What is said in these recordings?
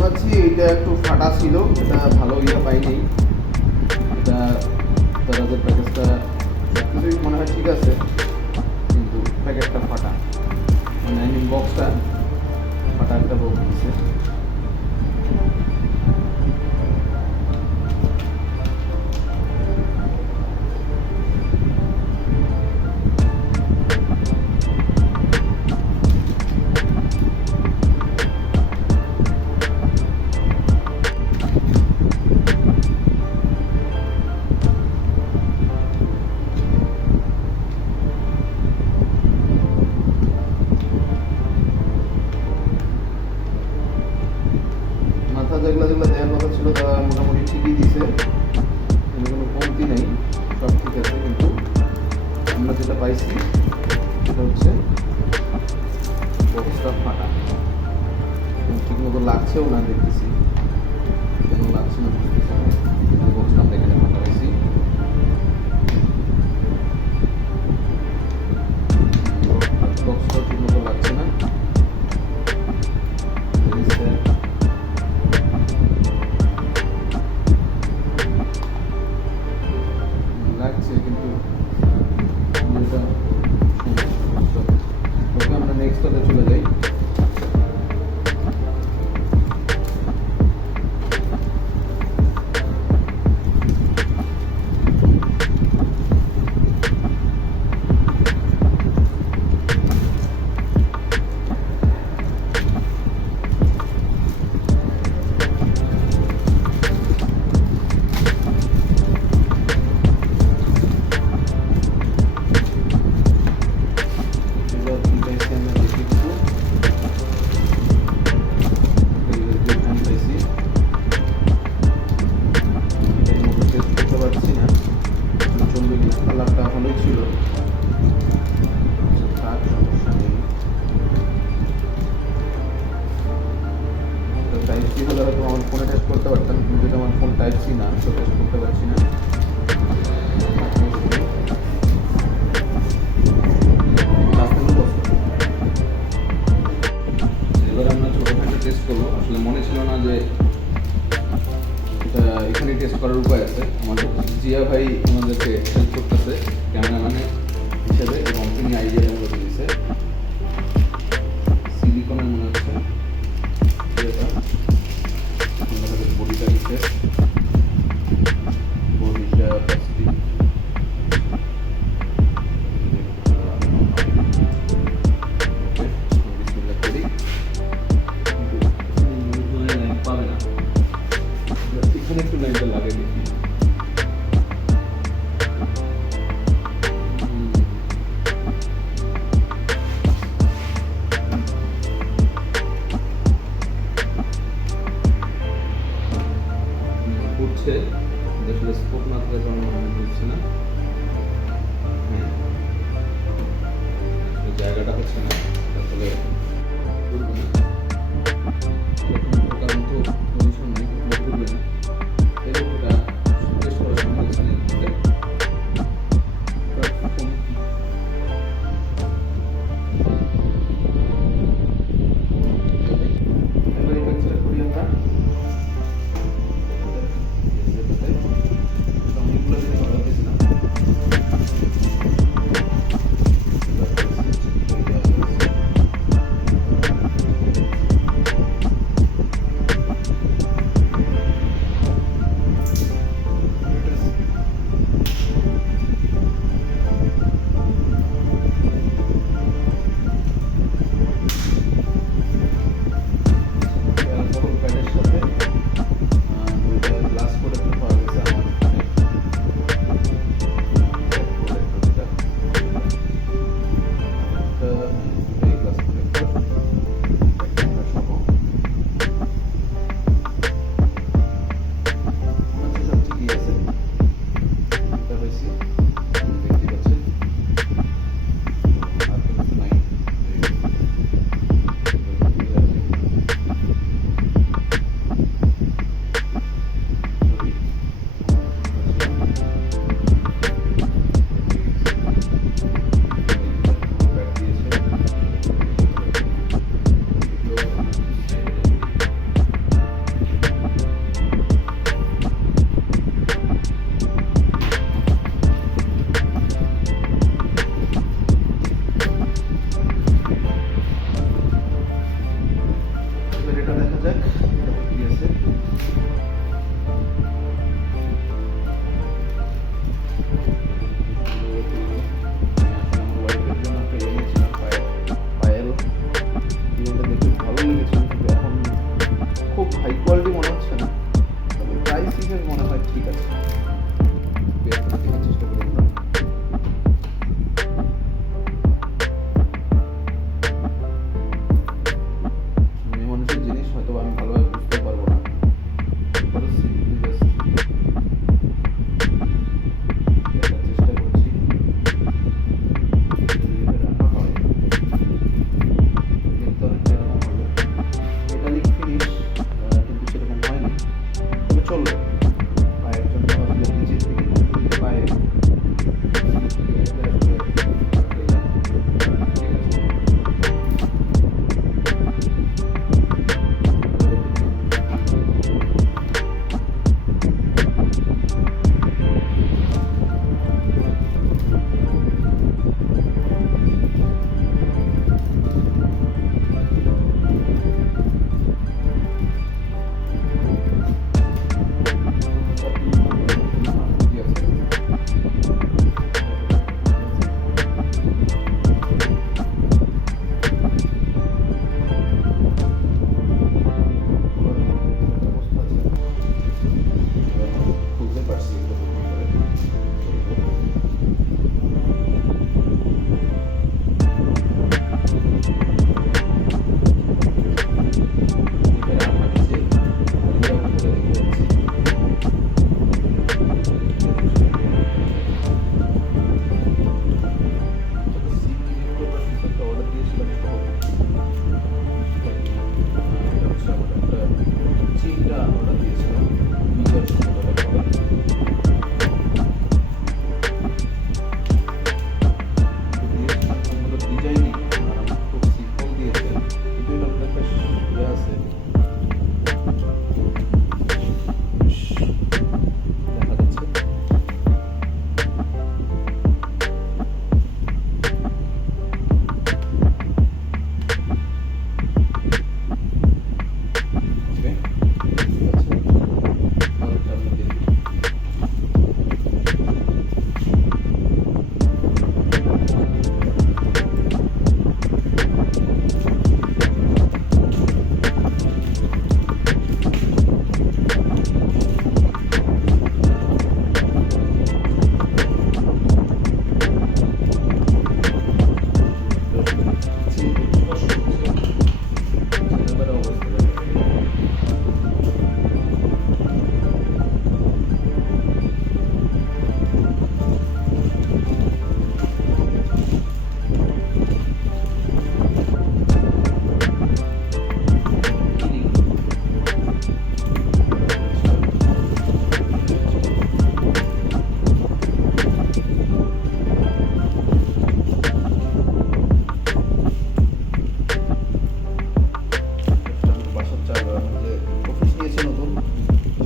পাচ্ছি এইটা একটু ফাটা ছিল, এটা ভালো ইয়ে পাইনি। এটা দারাজের প্যাকেজটা সবকিছুই মনে হয় ঠিক আছে, কিন্তু প্যাকেটটা ফাটা, মানে আই মিন বক্সটা ফাটা একটা বক্স দিচ্ছে। মাথা যেগুলো যেগুলো দেওয়ার কথা ছিল তারা মোটামুটি ঠিকই দিছে, কোনো কমতি নেই, সব ঠিক আছে। কিন্তু আমরা যেটা পাইছি সেটা হচ্ছে বক্সটা ফাটা, ঠিক মতো লাগছেও না, দেখতেছি কেন লাগছে না বুঝতেছি না। বক্সটা আমরা এখানে ফাটা পাইছি, বক্সটা ঠিক মতো লাগছে না, লাগছে কিন্তু যেটা সমস্যা। ওকে আমরা নেক্সটটাতে চলে যাই। টাইপ সি হলে হয়তো আমার ফোনে টেস্ট করতে পারতাম, কিন্তু যেটা আমার ফোন টাইপ সি না, তো টেস্ট করতে পারছি না। এবার আমরা ছোটোখাটো টেস্ট করবো। আসলে মনে ছিল না যে এটা এখানে টেস্ট করার উপায় আছে। আমাদের জিয়া ভাই আমাদেরকে হেল্প করতেছে ক্যামেরাম্যানের হিসেবে, এবং তিনি আইডিয়াটা মূলত দিয়েছে। সিলিকনের মনে হচ্ছে বডিটা দিচ্ছে, বডিটা প্লাস্টিক। পাবে না, এখানে একটু লাইনটা লাগে দেখি। উঠছে আসলে স্পোক না থাকার কারণে মনে হচ্ছে না। হ্যাঁ, জায়গাটা হচ্ছে না আসলে, কারণ তো পজিশন নেই, করবে না। এটা জিজ্ঞেস করা সম্ভব হচ্ছে না। খুব হাই কোয়ালিটি মনে হচ্ছে না, তবে প্রাইস হিসেবে মনে হয় ঠিক আছে। বের করে দেখার চেষ্টা করি আমরা। মেয়ে মানুষের জিনিস হয়তো আমি ভালোভাবে বুঝতে পারবো না, simply just দেখার চেষ্টা করছি। যদি এটা রাখা হয় দেখতে অনেকটা এরকম হবে, মেটালিক ফিনিশ, কিন্তু সেরকম হয়নি, তবে চলবে। পায়ের জন্য আসলে নিচের দিকে যদি পায়ে খুলতে পারছি এগুলো করে।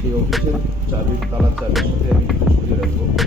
সেই অফিসের চাবির তালার চাবির সাথে আমি সরিয়ে রাখবো।